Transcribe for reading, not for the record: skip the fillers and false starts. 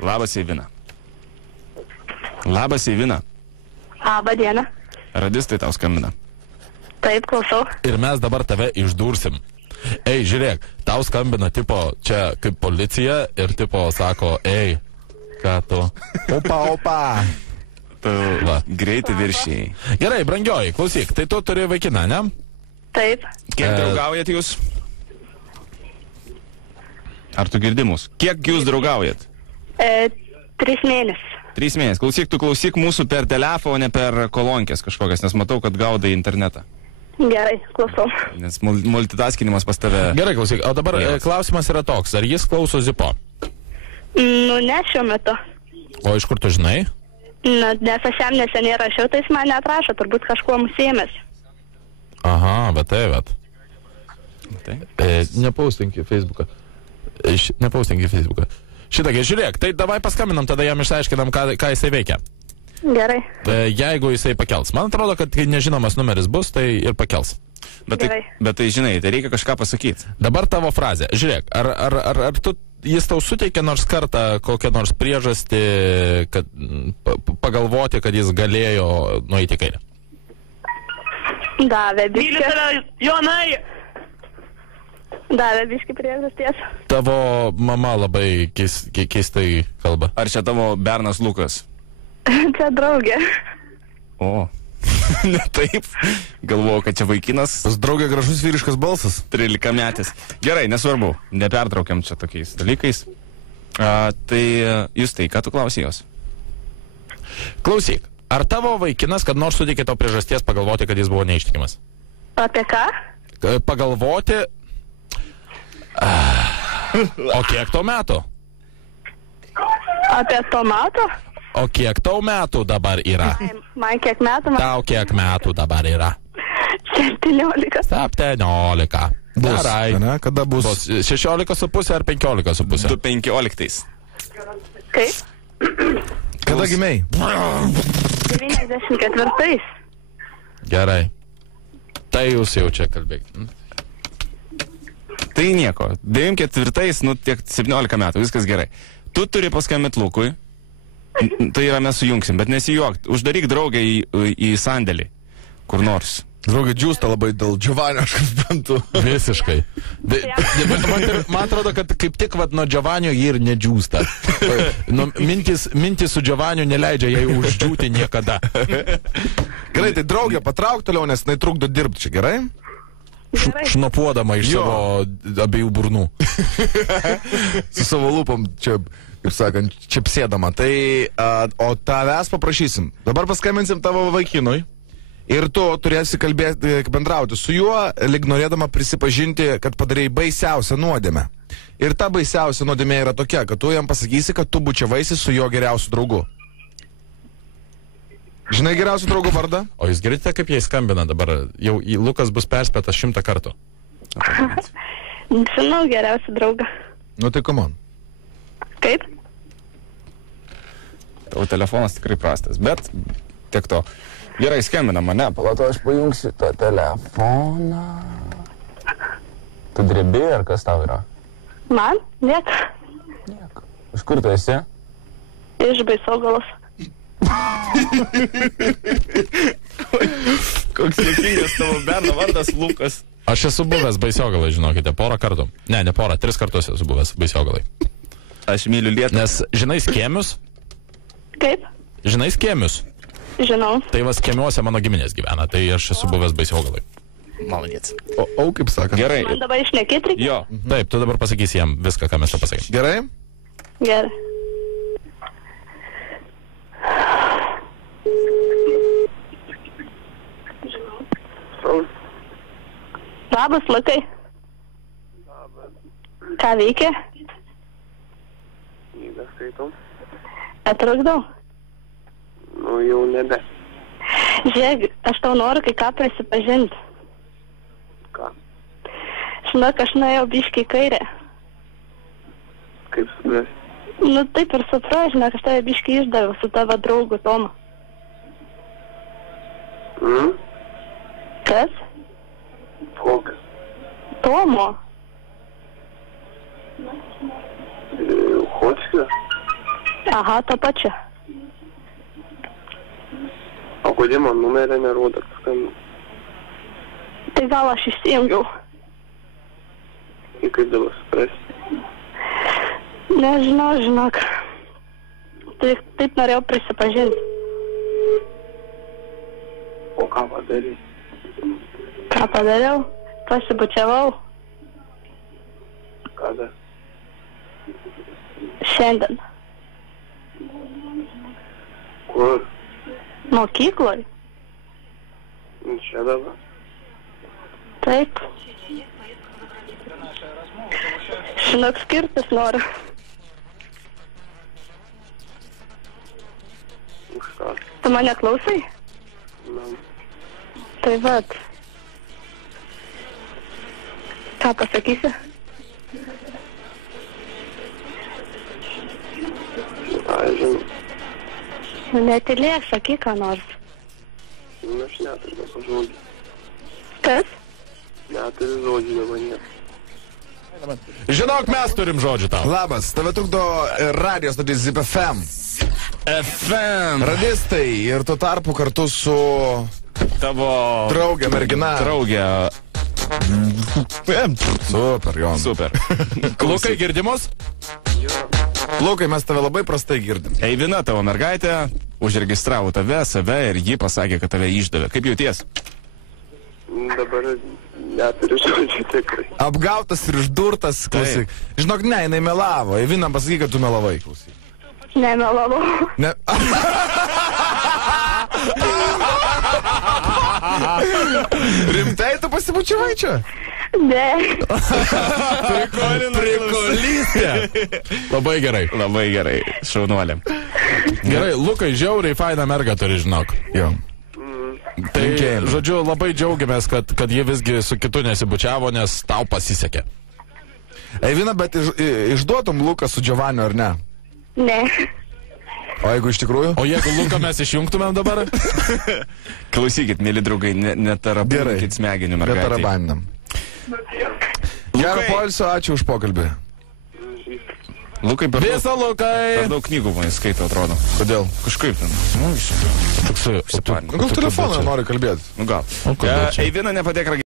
Labas, Eivina. Labas, Eivina. Labą dieną. Radistai tau skambina. Taip, klausau. Ir mes dabar tave išdursim. Ei, žiūrėk, tau skambina tipo čia kaip policija ir tipo sako, ei, ką tu? Opa. Tu greitai viršiai. Gerai, brangioji, klausyk, tai tu turi vaikiną, ne? Taip. Kiek draugaujat jūs? Ar tu girdi mus? Kiek jūs draugaujat? 3 mėnesius. 3 mėnesius. Klausyk mūsų per telefoną, ne per kolonkės kažkokias, nes matau, kad gaudai internetą. Gerai, klausau. Nes multitaskinimas pas tave. Gerai, klausyk, o dabar klausimas yra toks, ar jis klauso Zipo? Nu, ne šiuo metu. O iš kur tu žinai? Na, nes aš jam neseniai rašiau, tai jis man neatrašo, turbūt kažkuo musėmės. Aha, bet tai, bet. Tai? Nepaustinki Facebooką. Nepaustinki Facebooką. Šitągi, žiūrėk, tai davai paskambinam, tada jam išaiškinam, ką jisai veikia. Gerai. Jeigu jisai pakels. Man atrodo, kad kai nežinomas numeris bus, tai ir pakels. Bet tai žinai, tai reikia kažką pasakyti. Dabar tavo frazė. Žiūrėk, ar jis tau suteikia nors kartą kokią nors priežastį, kad pagalvoti, kad jis galėjo nueiti kairę? Davė biškį. Jonai! Davė biškį priežasties. Tavo mama labai keistai kalba. Ar čia tavo bernas Lukas? Čia draugė. O, ne taip. Galvojau, kad čia vaikinas. Pas draugė gražus vyriškas balsas. 13 metis. Gerai, nesvarbu. Nepertraukiam čia tokiais dalykais. Tai jūs tai, ką tu klausai jos? Klausyk, ar tavo vaikinas, kad nors suteikė tau priežasties pagalvoti, kad jis buvo neištikimas? Apie ką? Pagalvoti... O kiek tau metų? Apie tomato? O kiek tau metų dabar yra? Man kiek metų? Tau kiek metų dabar yra? 17. 17. Gerai. Ne? Kada bus? 16,5 ar 15,5? 15. Kaip? Kada gimei? 94. Gerai. Tai jūs jau čia kalbėkite. Tai nieko. 94, nu tiek 17 metų, viskas gerai. Tu turi paskambinti Lukui. Tai yra mes sujungsim, bet nesijuokt. Uždaryk draugę į sandėlį. Kur nors. Draugė džiūsta labai dėl Giovanio, aš suprantu. Visiškai. Man atrodo, kad kaip tik nuo Giovanio jie ir nedžiūsta. Mintis su Giovaniu neleidžia jai uždžiūti niekada. Gerai, tai draugė patrauk toliau, nes jinai trukdo dirbti čia, gerai? Šnopuodama iš savo abiejų burnų. Su savo lūpom čia, kaip sakant, čepsėdama. Tai, o tavęs paprašysim. Dabar paskambinsim tavo vaikinui. Ir tu turėsi bendrauti su juo, lyg norėdama prisipažinti, kad padarėjai baisiausią nuodėmę. Ir ta baisiausia nuodėmė yra tokia, kad tu jam pasakysi, kad tu bučiavaisi su jo geriausiu draugu. Žinai geriausių draugų vardą? O jūs girdite, kaip jie skambina dabar? Jau Lukas bus perspėtas 100 kartų. Žinau geriausią draugą. Nu tai come on. Kaip? Tavo telefonas tikrai prastas, bet tiek to. Gerai, skambina mane, palato, aš pajungsiu tą telefoną. Tu drebi, ar kas tau yra? Man? Niek. Niek. Iš kur tu esi? Iš Baisogalos. Koks juokingas tavo berno vardas Lukas. Aš esu buvęs Baisogalai, žinokite, 10 kartų. Ne 10, 3 kartus esu buvęs Baisogalai. Aš myliu Lietuvą. Nes žinai Skėmius? Kaip? Žinai Skėmius? Žinau. Tai va Skėmiuose mano giminės gyvena, tai aš esu buvęs Baisogalai. Malonėts. O kaip sakant? Gerai. Man dabar išnekėti reikia? Jo. Taip, tu dabar pasakysi jam viską, ką mes to pasakėm. Gerai? Gerai. Labas, Lukai. Labas. Ką veikia? Knygą skaitau. Atrukdau? Nu, jau nebe. Žiūrėk, aš tau noriu kai ką prisipažinti. Ką? Žinok, aš nuėjau biškį į kairę. Kaip suprasti? Nu, taip ir supras, žinok, aš tave biškį išdaviau su tavo draugu Tomu. Kas? Kokias? Tomo. Hočkio? Aha, to pačiu. O kodėl man numerį nerodo, skambinu? Tai gal aš išsijungiau. Ir kaip dabar suprasti? Nežinau, žinok. Tai taip norėjau prisipažinti. O ką padarė? Ką padariau? Pasibučiavau. Kada? Šiandien. Kur? Mokykloj. Čia dabar? Taip. Žinok, skirtis noriu. Už ką? Tu mane klausai? Na, Tai vat. Ką pasakysi? ai, žinau. Nu, netilėk, sakyk ką nors. Nu, aš neturiu dabar žodžių. Kas? Neturiu žodžių dabar nieko. Žinok, mes turim žodžių tau. Labas, tave trukdo radijos stotis Zip FM. FM. Radistai ir tuo tarpu kartu su Tavo draugė mergina. draugė. Super, Jon. Super. Lukai, girdimus? Lukai, mes tave labai prastai girdim. Eivina, tavo mergaitė, užregistravo tave, save ir ji pasakė, kad tave išdavė. Kaip jauties? Dabar neturiu žodžių tikrai. Apgautas ir išdurtas, klausyk. Žinok, ne, jinai melavo. Eivina, pasakyk, kad tu melavai. Nemelavau. Ne. Rimtai tu pasibučiavai čia? Ne. Prikolystė. Labai gerai. Labai gerai, šaunuolėm. Gerai, Lukai, žiauriai faina merga turi, žinok. Jo. Tai, Linkėjimai. žodžiu, labai džiaugiamės, kad jie visgi su kitu nesibučiavo, nes tau pasisekė. Eivina, bet išduotum Luką su Giovanniu, ar ne? Ne. O jeigu iš tikrųjų? O jeigu Luką mes išjungtumėm dabar? Klausykit, mėly draugai, netarabuokit smegenių mergaitį. Netarabaninam. Gero poilsio, ačiū už pokalbį. Lukai, per Visa, Lukai! daug knygų man skaito, atrodo. Kodėl? Kažkaip ten. Nu, Toksai, Užsiparinau. Gal telefoną nori kalbėti? Nu gal. O kodėl čia? Eivina, nepadėk ragelio.